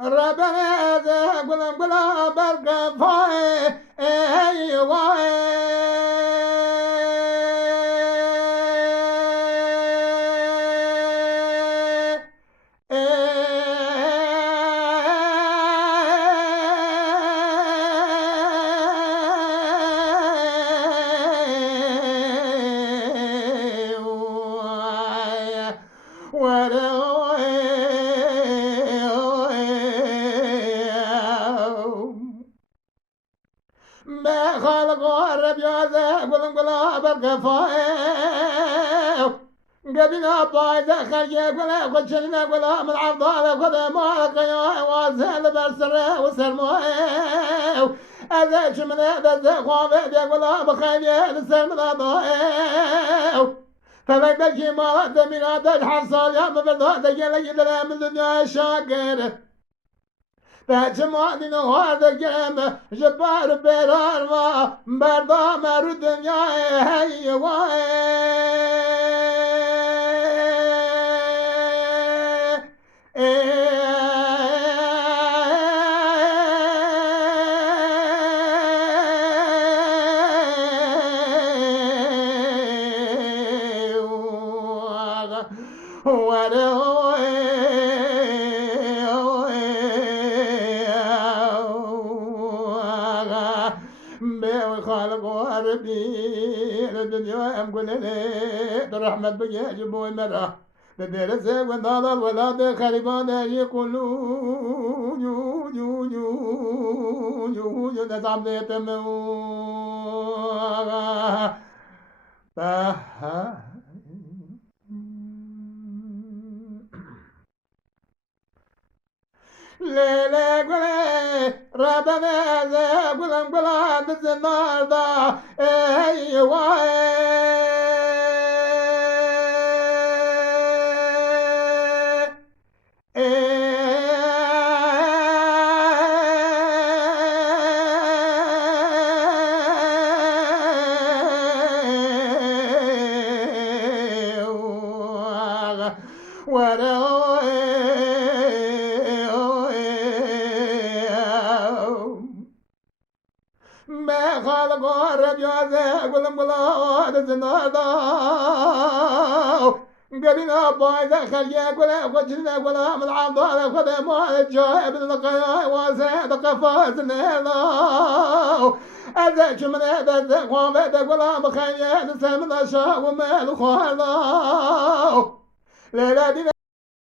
ربنا ذا قلم قلا برق فاي اي واي ما خلقوا الرب يا قلم قلا برقفاء قبلنا بايد خرجي قلا قلشنا قلا من عفضال قد مالك يا واسهل برسر وسلموا هذا شمن هذا خواب يا قلا بخير لسلم ضاء فلك بلكي ما من هذا الحصال يا مبرد تجي لك من الدنيا شاكر فجمعني نهار الجنب جبار بيرار ما برضا مر الدنيا هي خالق ربي الدنيا أم قل لي رحمة بقى جبوي مرة بدرس ونضال الولاد خريبان يقولون يو يو يو يو يو نزعم يتمو ليلة قولي ربنا ذا قلم قلا تزنار دا ايوه ما خلقوا الرب يا قلم قلا تزنادا قبلنا بايد خليا قلا وجلنا قلا من عبد خذ ما جاء بالقيا وزاد قفاز نلا هذا من هذا قام هذا قلا بخيا نسمع شاء وما الخلا لا لا